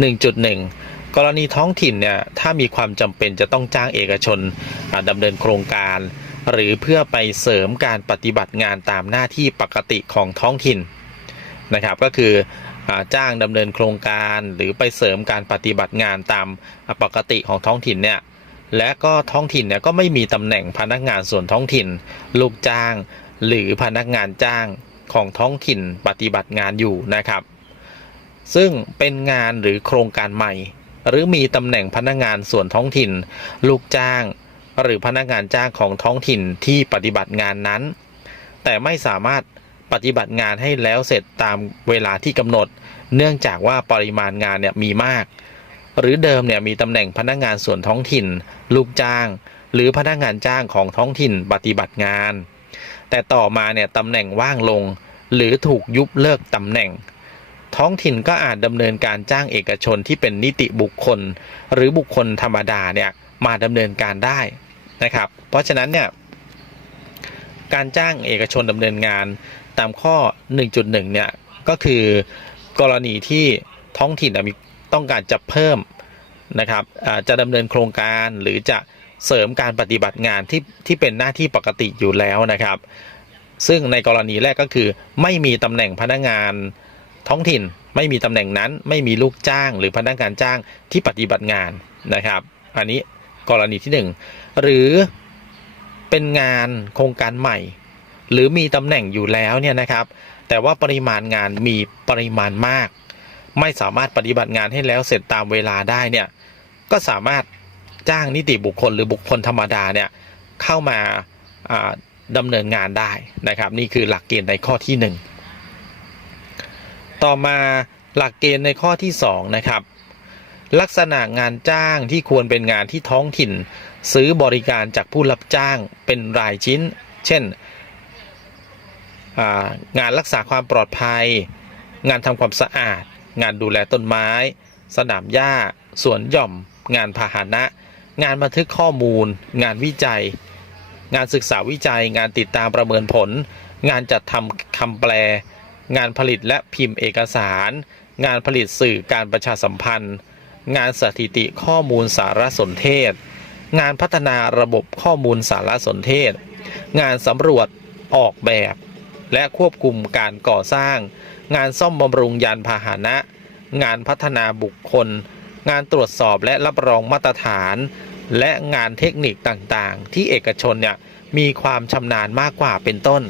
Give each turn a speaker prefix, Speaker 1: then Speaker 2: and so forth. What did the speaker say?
Speaker 1: 1.1 กรณีท้องถิ่นเนี่ยถ้ามีความจำเป็นจะต้องจ้างเอกชนดำเนินโครงการ หรือเพื่อไปเสริมการปฏิบัติงานตามหน้าที่ปกติของท้องถิ่นนะครับก็คือจ้างดำเนินโครงการหรือไปเสริมการปฏิบัติงานตามปกติของท้องถิ่นเนี่ยและก็ท้องถิ่นเนี่ยก็ไม่มีตำแหน่งพนักงานส่วนท้องถิ่น ลูกจ้าง หรือพนักงานจ้างของท้องถิ่นปฏิบัติงานอยู่นะครับ ซึ่งเป็นงานหรือโครงการใหม่ หรือมีตำแหน่งพนักงานส่วนท้องถิ่น ลูกจ้าง หรือพนักงานจ้างของท้องถิ่นที่ปฏิบัติงานนั้น แต่ไม่สามารถปฏิบัติงานให้แล้วเสร็จตามเวลาที่กำหนด เนื่องจากว่าปริมาณงานเนี่ยมีมาก หรือเดิมเนี่ยมีตำแหน่งพนักงานส่วนท้องถิ่น ลูกจ้าง หรือพนักงานจ้างของท้องถิ่นปฏิบัติงาน แต่ต่อมาเนี่ยตำแหน่งว่างลง หรือถูกยุบเลิกตำแหน่ง ท้องถิ่นก็อาจดำเนินการจ้างเอกชนที่เป็นนิติบุคคล หรือบุคคลธรรมดาเนี่ยมาดำเนินการได้นะครับ เพราะฉะนั้นเนี่ยการจ้างเอกชนดำเนินงานตามข้อ 1.1 เนี่ยก็คือกรณีที่ท้องถิ่นมีต้องการจะเพิ่มนะครับจะดำเนินโครงการหรือจะเสริมการปฏิบัติงานที่ที่เป็นหน้าที่ปกติอยู่แล้วนะครับ ซึ่งในกรณีแรกก็คือไม่มีตำแหน่งพนักงาน ท้องถิ่นไม่มีตำแหน่งนั้นไม่มีลูกจ้างหรือพนักงานจ้างที่ปฏิบัติงานนะครับ อันนี้กรณีที่หนึ่งหรือเป็นงานโครงการใหม่ หรือมีตำแหน่งอยู่แล้วเนี่ยนะครับ แต่ว่าปริมาณงานมีปริมาณมาก ไม่สามารถปฏิบัติงานให้แล้วเสร็จตามเวลาได้เนี่ยก็สามารถจ้างนิติบุคคลหรือบุคคลธรรมดาเนี่ยเข้ามาอ่าดำเนินงานได้นะครับ นี่คือหลักเกณฑ์ในข้อที่ 1 ต่อมาหลักเกณฑ์ในข้อที่2นะครับลักษณะงานจ้างที่ควรเป็นงานที่ท้องถิ่น ซื้อบริการจากผู้รับจ้างเป็นรายชิ้น เช่นางานรักษาความปลอดภัย งานทำความสะอาด งานดูแลต้นไม้ สนามหญ้า สวนหย่อม งานพาหนะ งานบันทึกข้อมูล งานวิจัย งานศึกษาวิจัย งานติดตามประเมินผล งานจัดทำคำแปล งานผลิตและพิมพ์เอกสาร งานผลิตสื่อการประชาสัมพันธ์ งานสถิติข้อมูลสารสนเทศ งานพัฒนาระบบข้อมูลสารสนเทศ งานสำรวจออกแบบ และควบคุมการก่อสร้าง งานซ่อมบำรุงยานพาหนะ งานพัฒนาบุคคล งานตรวจสอบและรับรองมาตรฐาน และงานเทคนิคต่างๆ ที่เอกชนเนี่ยมีความชำนาญมากกว่าเป็นต้น